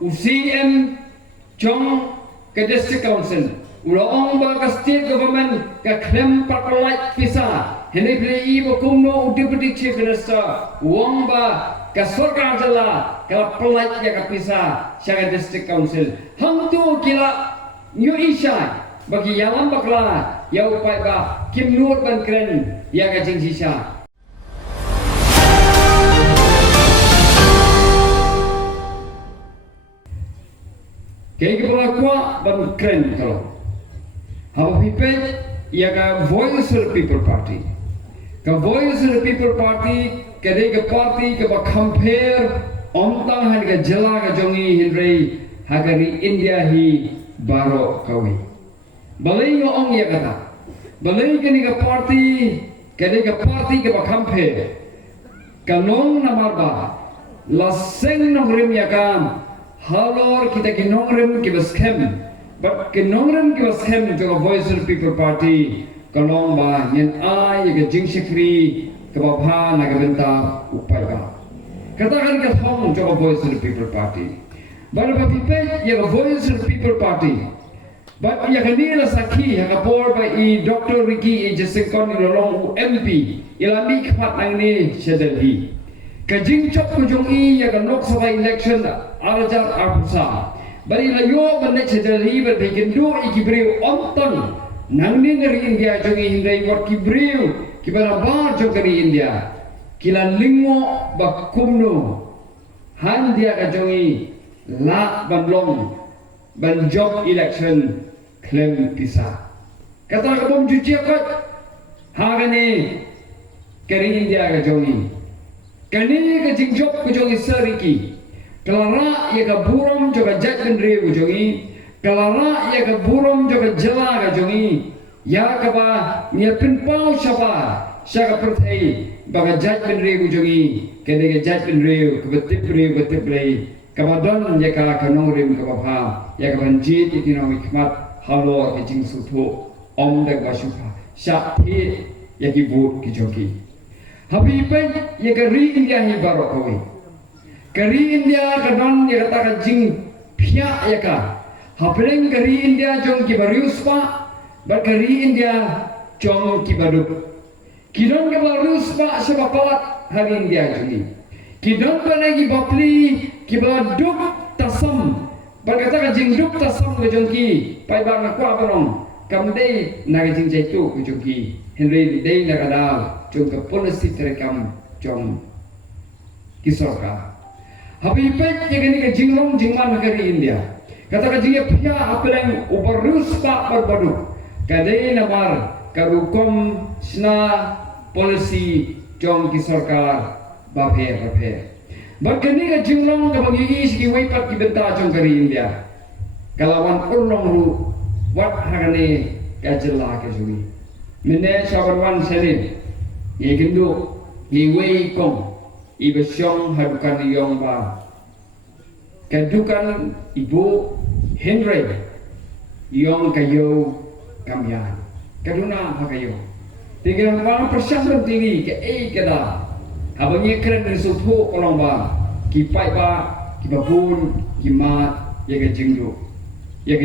UCM Chong ke District Council ulong ba ka state government ka klem parkolait visa hene plei bo kumno deputy chief minister uang ba ka sarkar jala ka pelait ya ka visa syaga district council hang tu kila new isha bagi yalam bakla ya upai ba kim nur ban kren ya ka jing sisa kaya kepala kuat baru keren kalau apa pipet ia ka Voice of the People Party ka Voice of the People Party kadai ka party ka ba compare omtang han ka jela ka jongi hinrei hagari India hi baro kawi balai ngong ia kata balai kini ka party kadai ka party ka ba compare kanong namar ba laseng nongrim ya kam halor kita kinongrem kita scam, but kinongrem kita scam juga Voice of the People Party kalong ba yen ai ke jingshikri ke bapha na ke benta upai ka katakan ke thong juga Voice of the People Party but ba pipe ya Voice of the People Party but ya kanila sakhi ya kapor ba I Dr. Ricky Jesingkon ilolong MP ilami khat nang ni sedelhi kajing chok kujung I ya kanok sabay election arajar arpusa bari layo banne chedali ber bikindu ikibriu onton nangni ngari India jongi hindai war kibriu kibara bar jogari India kila lingo bakumno han dia ka jongi la banlong ban job election claim pisa kata ka bom juji akot hagane kari India ka jongi kani ka jingjok ku jongi sariki kelara ia ka buram juga jatkan riu jongi kelara ia ka buram juga jela ka jongi ya ka ba nia pinpau syaba syaka perthai baga jatkan riu jongi kene ka jatkan riu ka betip lei ka badon ya ka kanong riu ka ba ya ka banjit itinaw hikmat halo ke jing supo om dak basupa syakti ya ki but ki jogi habiben ya ka ri India hi barokawi kari India kanon ya kata kajing pia ya ka hapeleng kari India jong kibarius pa bar kari India jong kibaduk kidon kibarius pa sebapawat hari India jongi kidon lagi bapli kibaduk tasam bar kata kajing duk tasam ke jongki pai bang aku abanong kamdei na kajing jaitu ke jongki Henry dei na kadal jong ke polisi terekam jong kisorka Habi pet je gani ke jingrong jingman kari India. Kata ka jinge pia apeleng ubarus pa berbadu. Kadai namar karukom sna polisi jong ki sarkar baphe. Bagani ka jingrong ka bagi is ki waipat ki benta jong kari India. Kalawan urlong ru wat hagane ka jela ke jui. Mene sabarwan sene. Ye gindu ye wei kong ibesyong hadukan yong ba kadukan ibu Henry yong kayo kamyan kaduna hakayo tinggal mga persyaratan tinggi ke kada abangnya keren resultu kolong ba kipai ba kibabun kimat ya ke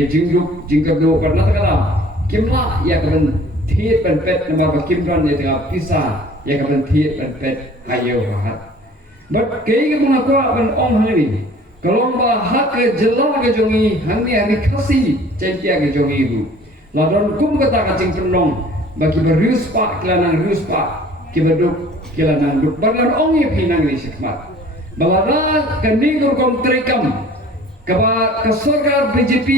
jingduk jingkado karena takala kimla ya kan thiet ban pet nama kimran ya tengah pisah ya kan thiet ban pet hayo bahat but kaya mga ko ban ong hani kalau ba hak jela ke jongi hani kasi centia ke jongi ibu ladon kum kata kacing penong bagi berius pak kelanang rius pak kibaduk kelanang duk bangan ong ye pinang ni sikmat balada kani kom trekam kaba kasorgar BJP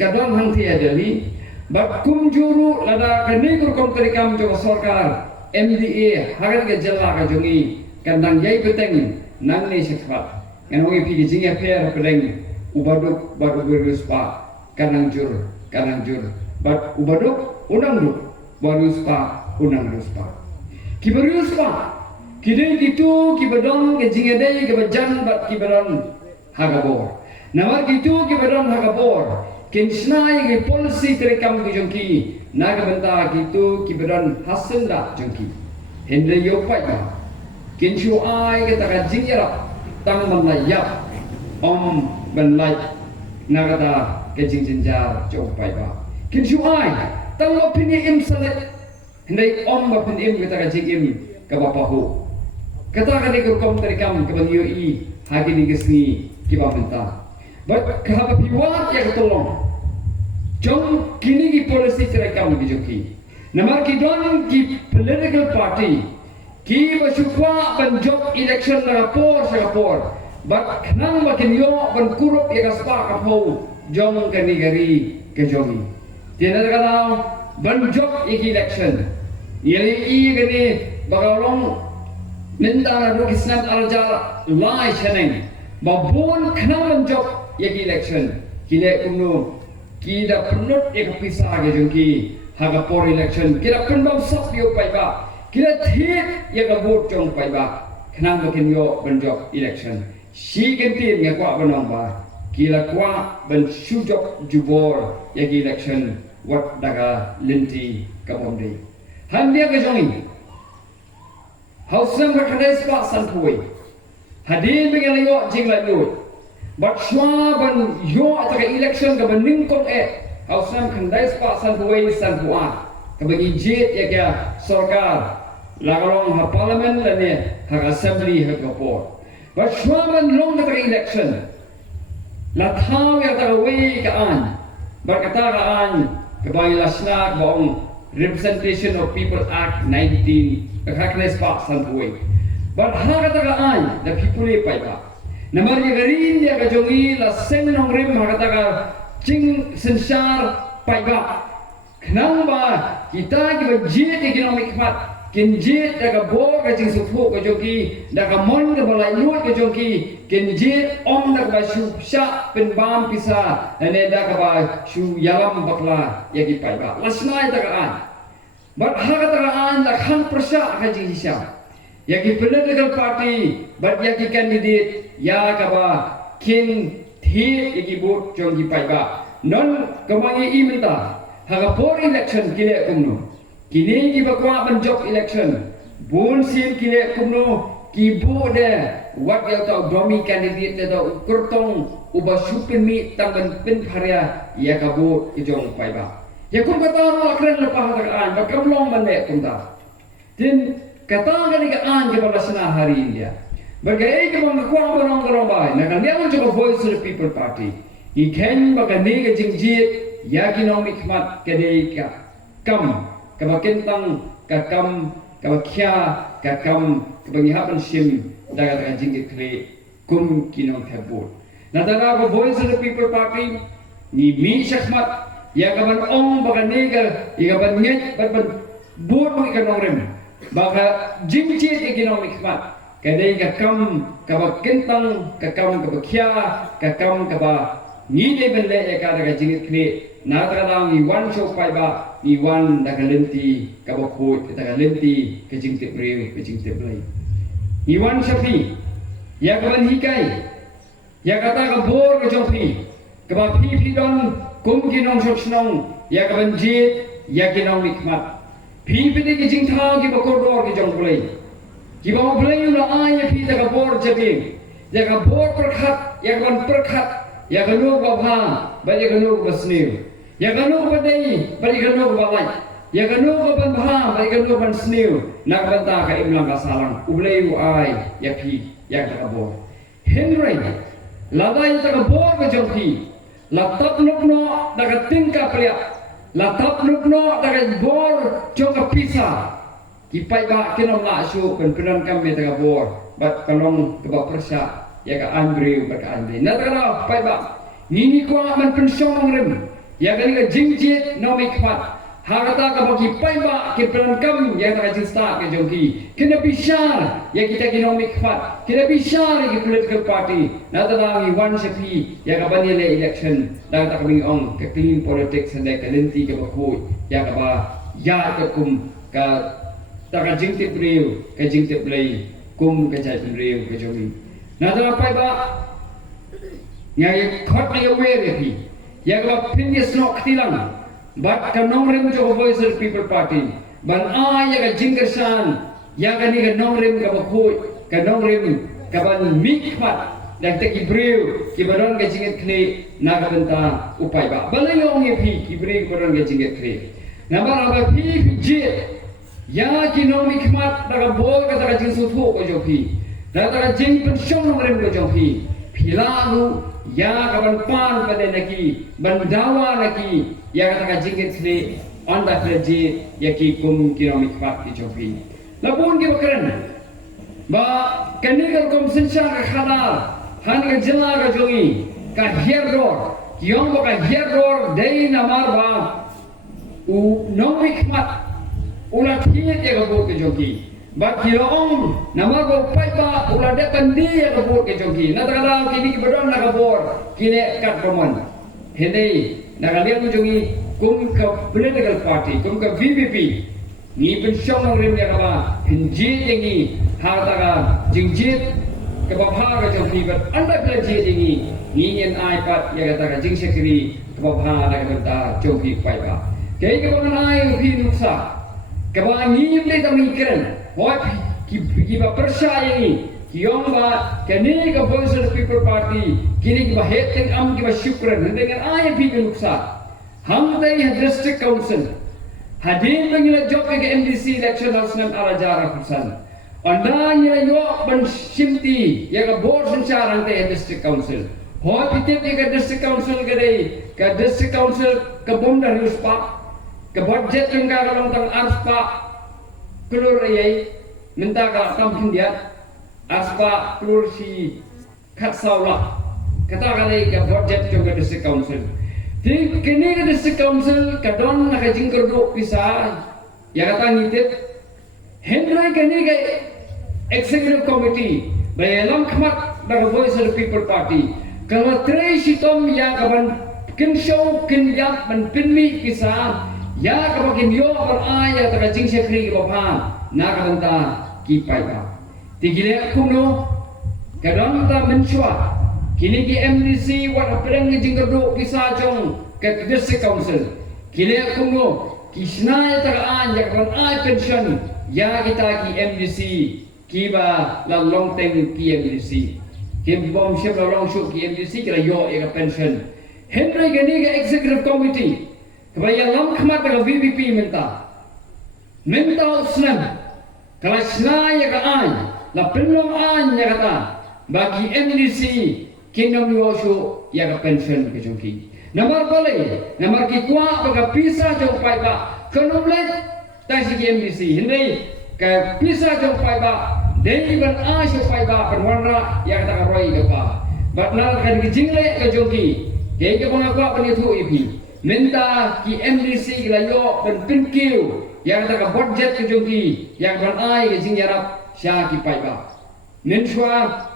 kadon hanti adali bak kum juru lada kani kom trekam jo sorkar MDA hagan ke jela ke jongi kandang yai peteng nang ni sikpat nganongi pi jinga per peleng ubaduk badu berus pa kanang jur bat ubaduk unang duk berus pa unang rus pa kiberus pa kidai gitu kibadong ke jinga dai ke bajan bat kibadon hagabor namar gitu kibadon hagabor kinsna ye policy terekam ke jongki naga benta gitu kibadon hasil da jongki hendre yopai ba kinshu ai ke taka jingyara tang manayap om ban lai nagata ke jing jinjar jo pai ba kin chu ai tang ma pin im salet hendai om ma pin im kata ka jing im ka ba pa hu kata ka ni ko kom tari kam ka ban yo i hagi ni gesni ki ba benta but ka ba piwat ya ka tolong jong kini ki policy tari kam ki joki namar ki don ki political party ki ba shukwa ban job election na rapor but kenang makin yo ban kurup ya ka spa ka po jong kani gari ke jogi tiada kata ban job election yeli i gani bagalong minta na do kisnat aljar lai chaneng babon kenang ban job election kile kumno kida penut ya pisa ke jogi haga por election kira pendom sap yo pai ba kira thit ya ka vote jong pai ba kenang makin yo ban job election si kentin ya kwa banong ba kila kwa ban shujok jubor ya election wat daga linti kabonde han dia ke jongi hausam ka kades pa san pui hadin me ngali yo jing la yo but shwa ban yo ataka election ka ban ning kong hausam khandais pa san pui san puat ka bagi jet ya kya sarkar lagalong ha parliament la ne ha assembly ha kapor but shwaman long the election la thao ya ta we ka an berkata ka an kebai lasna bong representation of people act 19 kaknes pa san puai but ha kata ka an the people e pai ba namar ye garin ya ka jongi la seng nong rim ha kata ka ching sensar pai ba khnang ba kita ki ba jit economic mat kinjit daga bo ka jing sufu ka joki daga mon ka balai luat ka joki kinjit om daga shu sha pen bam pisa ane daga ba shu yalam bakla yagi pai ba lasnai daga an but ha daga an la khang prasha ka jing sha yagi political party but yagi candidate ya ka ba kin thi yagi bot jogi pai ba non kamangi imenta ha ka por election kile kumno kini ki bakwa ban job election bun sin kile kumno ki bu de wat ya ta domi candidate de ta kurtong uba supin mi tangan pin pharia ya ka bu ijong pai ba ya kum kata ro akren la pa ta an ba kam long man le kum ta tin kata ga ni ga an ke balasna hari india bagai ke bang kwa ba rong rong ba na kan yang jo voice of the people party i ken ba ka ni ga jing ji ya economic mat ke de ka kam kaba kentang kakam kaba kya kakam kaba ngihapan sim daga daga jingit kle kum kinong thebut nadara ko voice of the people party ni mi shakmat ya kaban ong baga negar ya kaban nget ban bur mo ikanong rem baga jingjit economic mat kadai kakam kaba kentang kakam kaba kya kakam kaba ni level le ya ka daga jingit kle nadara ni wan show pai ba ni wan daga lenti kabakut daga lenti ke jingtip rew ke jingtip lai ni wan shafi ya kaban hikai ya kata ka bor ke jongpi ke ba pi don kum kinong soknong ya kaban jit ya kinong nikmat pi ke jingtha ke bakor ke jonglai ki ba blai la ai pi daga bor jabi ya ka bor perkhat ya kaban perkhat ya kanu ba bha ba ya kanu basniu ya kanu ba dei bari kanu ba lai ya kanu ba ban bha bari kanu ban sniu nak banta ka imlang ka salang ublei u ai ya pi ya ka bo henry la dai ta ka bo ka jongki la tap lukno daga tingka pria la tap lukno daga bor joka pisa ki pai ba kinom la shu pen penan kam me daga bor bat kalong ke ba persa ya ka andriu ba ka andri na daga pai ba ni ko man pension rem ya kali ka jingjit no mikpat harata ka bagi pai ba ke peran ya ta jista ke jogi kena bishar ya kita kino mikpat kena bishar ke political party na ta ngi one shapi ya ka bani le election da ta kami ong ke clean politics and ka lenti ke bakoi ya ka ba ya ka kum ka ta ka jingtip rew ka jingtip lei kum ka chai rew ke jogi na ta pai ba ngai khot ni we re pi ya ka pinjes no khtilang bat kanong rem jo voice of people party ban a ya ka jingkersan ya ka ni ka nong rem ka bakoi ka nong rem ka ban mikpat dan teki breu ki baron ke jinget kli naga benta upai ba balayong pi ki breu baron ke jinget kli namar aba pi jit ya ki nomi khmat daga bol ka daga jing su thu ko jo pi daga jing pen shong nomrem ko jo pi pilalu ya ka ban pan pada naki bandawa naki ya ka daga jinget kli anda kerja ya ki kum ki nomi khmat ki jo pi lapun ki bakran ba kanigal kom sinsha ka khadar han ka jilla ka jongi ka herdor yong ka herdor dei namar ba u nomi khmat ula tiet ya ka bot ke jongi ba kilong namar ba pai ba ula de kandi ya ka bot ke jongi na takala kini ki badon na ka bor kine kat komon hene na ka lian jongi kum ka political party kum ka VVP ni pen shong nang rim ya ka ba pinjit yengi ha ta ka jingjit ke bapha ka jongi bat anda ka jit yengi ni nyen ai pat ya ka ta ka jing sekri ke bapha na ka ta jongi pai ba ke ke bang ai pi nuksa ke bang ni yim le ta mi keren hoi ki ba percaya ni ki yong ba ke ni ka voice of the people party kini ki ba het teng am ki ba syukran dengan ai pi nuksa ham dai district council hadir pengilat job ke MDC election hasnam arajara kusan anda nya yo ban simti ya ka board sencarang te district council hoi pitip ke district council ke dei ka district council ke bom dar ruspa ke budget yang ka kalong tang arspa kelur ai minta ka tam dia arspa kelur si khat saula kata ka dei ke budget ke district council di kini ke district council kadon nak jingker do pisa ya kata ngitip hendrai kini ke executive committee bayalam khmat da voice of the people party kalau tre sitom ya kaban kin show kin ya ban pinmi pisa ya kabakin yo ber aya ta jing sekri ke bapa na kadanta ki pai ba tigile kuno kadon ta menshwa kini ki MDC wat apreng jingker do pisa jong ke district council kini kuno kisna ta an ya kan ai pension ya kita ki MDC ki ba la long teng ki MDC ki bom shep la long shuk ki MDC kira yo ya pension henry gani ke executive committee kebaya lam khmat ka VVP minta usnam kala sna ya ka an la penlong an ya kata bagi MDC kingdom yosho ya ka pension ke jongki namar bale namar ki kwa ka pisa jong pai ba konomlet ta si MDC hindi ka pisa jong pai ba dei ban a sho pai ba perwanra ya ka roi ka ba batnal kan ki jingle ke jongki ke ke bang kwa pan itu ipi minta ki MDC la yo ban pinkiu ya ka budget ke jongki ya ban ai ke jingyarap sya ki pai ba minshwa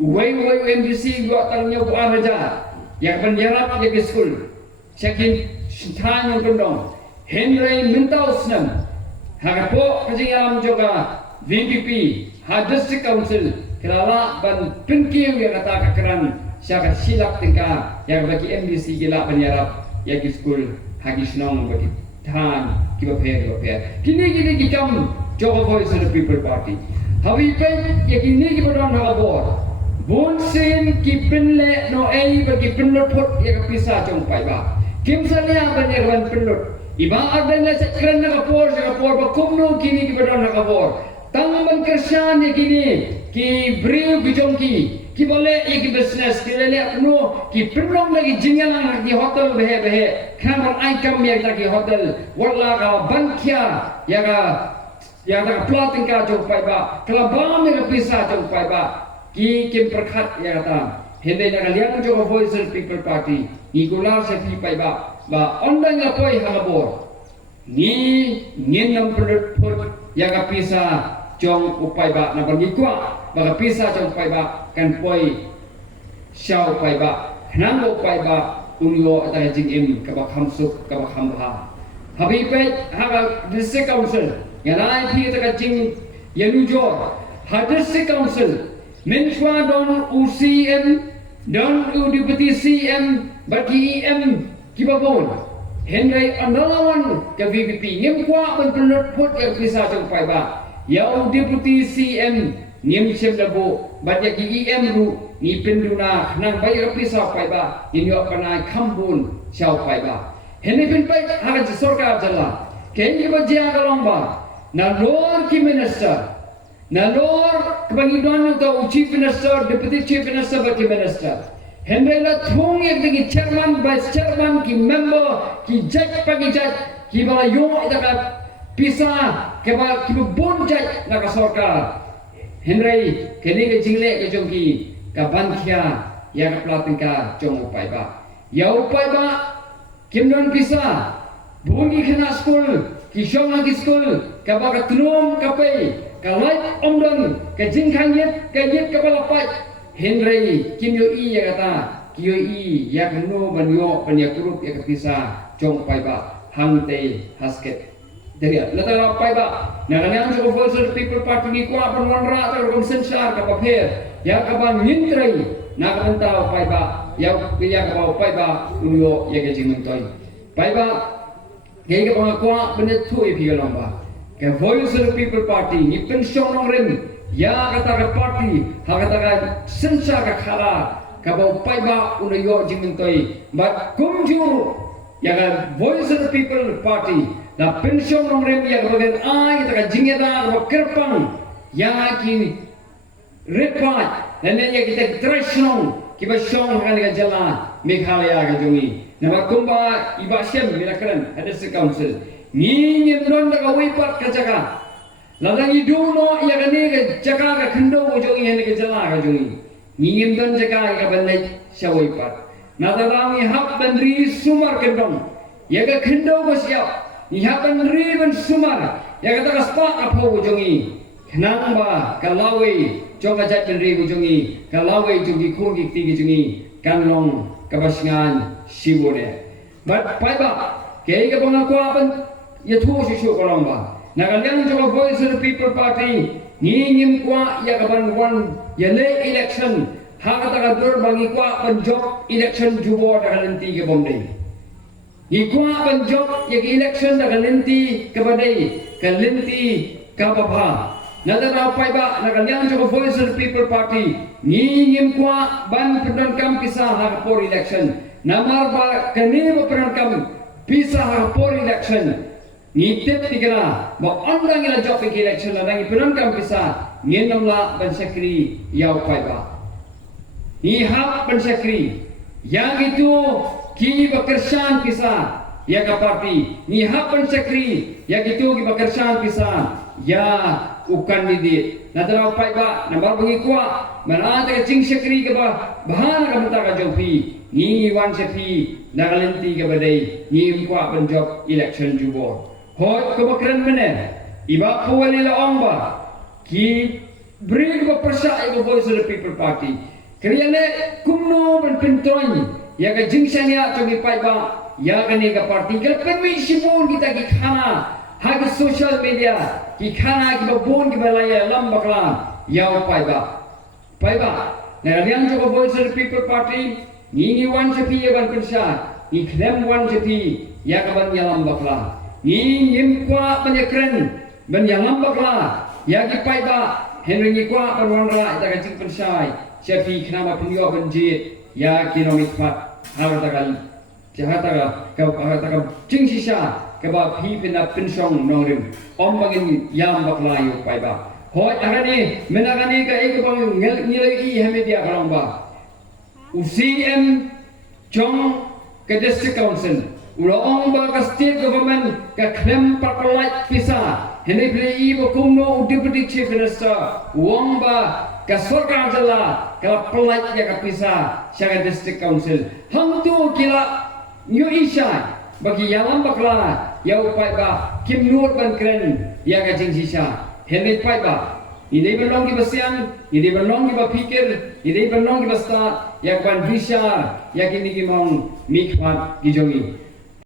Wai MDC gua tangnya bu araja yang penjarap ya ke school saking sintang yang kendong Henry minta usnam hagapo kejingalam juga VPP ha district council kelala ban pinkiu yang kata kekeran syakat silap tingka yang bagi MDC gila penjarap ya ke school hagi senang bagi tan kiba kini kita joga voice of the people party hawi pen ya kini kita don hagabor Bunsin ki pinle no ei bagi pinlut put ya kapisa jong pai ba kim salia ban ya ban pinlut iba adan la sakran na kapor ba kumno kini ki badon na kapor tang ban kersan ya kini ki briu ki jong ki boleh ya ki business ki lele apno ki pinlong lagi jingalang ki hotel behe kan ai kam ya ki hotel wala ka ban kya ya ka plotting ka jong pai ba kelabam ya kapisa jong pai ba ki kim perkhat ya kata hende na kalian jo voice of people party igular se pi pai ba online la poi hangabor ni nyenam put ya ka pisa jong upai ba na bagi kwa ba pisa jong pai ba kan poi shau pai ba nang upai ba unlo ata jing im ka ba khamsuk ka ba khamha habi pe ha district council ya lai pi ta ka jing yenu jo ha district council Menshwa don UCM don Deputy CM bagi EM kibabon Henry Andalawan ke VVP ngem kwa ban penut put yang bisa jong pai ba ya Deputy CM ngem sem labo bagi EM ru ni penduna nang bai rapi sa pai ba ni yo panai khambun siao pai ba hene pin pai haga sarkar jala ke ba jia galong ba na lord ki minister na lord kebangidon to chief minister deputy chief minister ba ki minister hene la thong ek ki chairman vice chairman ki member ki judge pa ki judge ki ba yo ida pisa ke ba ki bon judge na ka sarkar Henry kini ke jingle ke jongki ka bankhia ya ka platinka jong upai ba ya upai ba kimnon pisa bungi khana school ki shong ki school ka ba ka tnom ka pe ka light omdon ka jingkhang yet ka bala pai Henry kim yo I ya kata ki yo I ya no ban yo pan ya kurup ya ka pisa jong upai ba hangte hasket dari lata pai ba na kanyang jo voice of the people party ni kwa pan wanra ta kom sensar ka papher ya ka ban nintrai na ka banta pai ba ya ka ba pai ba unyo ya ke jing toy pai ba ge ka ba kwa benet thui pi ga lamba ke voice of the people party ni pen shong nong ren ya ka ta ka party ha ka ta ka sensar ka khala ka ba pai ba unyo jing toy ba kum ju ya ka voice of the people party na pension nong rem ya bagian ai kita ka jingeda ka kerpang ya ki repat dan ya kita trashong ki ba shong kan ka jala Meghalaya ka jongi na ba kumba iba shem mirakran ada se council ni nyemron da ka wipat ka jaga ladang iduno ya ka ni ka jaga ka khando ko jongi han ka jala ka jongi ni nyemron jaga ka bandai sha wipat na da rami hab bandri sumar kendong ya ka khando ko siap Ihapan riban sumar ya kata kaspa apa ujongi kenang ba kalawe coba jat penri ujongi kalawe jongi kurgi tigi jongi kanlong kabasingan sibune but pai ba ke ga bang aku apan ya thu su kolong ba na kalian coba voice of the people party ni ngim kwa ya kaban one ya le election ha kata ka dur bangi kwa pan job election jubo da nanti ke bomdei Ikwa penjok yang election dah kalenti kepadai kalenti kababha. Nada rapai ba nakalian joko voice of the people party ni ngim kwa ban pedan kam pisah ha por election. Namar ba kani ba pedan kam pisah ha por election. Ni tip tikara ba ondang ila jok election la dangi pedan kam pisah ngenam la ban sakri yau pai ba. Ni hak ban sakri yang itu kini bekerjaan pisah ya ka parti ni hapan sakri ya gitu ki bekerjaan pisah ya ukan didi nadra pai ba nambar bangi kwa mana ta jing sakri ke ba bahana ka mata ka jopi ni wan sepi nagalenti ke badai ni kwa ban job election jubo hot ke bakran mene iba puwali la ongba ki bring ba persa iba voice of the people party kriyane kumno ban pintoy ya ka jingsan ya chogi pai ba ya ka ne ka party ka permission bon kita ki khana ha ki social media ki khana ki bon ki balaya lam bakla ya pai ba na riang jo voice of the people party ni wan chapi ya ban pensha ni khlem wan chapi ya ka ban ya lam bakla ni yim kwa ban ya kren ban ya lam bakla ya ki pai ba henry ni kwa ban wan ra ta ka jing pensai chapi khna ma pinyo ban ji ya ki no mitpat haratakan kau haratakan cingsisa kebab hipina pensong norim ombangin yam baklayu pai ba hoi agani menagani ka ek bang nilai I hamedia kalamba UCM jong ke district council ulo omba ka state government ka klem parkolait pisa hene ple I bokumno deputy chief minister omba ka sarkar jala ka pelait ya ka pisa syaga district council hangtu kila nyu isha bagi yalam bakla ya upai ba kim nur ban kren ya ka jing sisa hene pai ba ini belong ki basian ini belong ki ba pikir ini belong ki basta ya kan bisa ya kini ki mong mikpat gijongi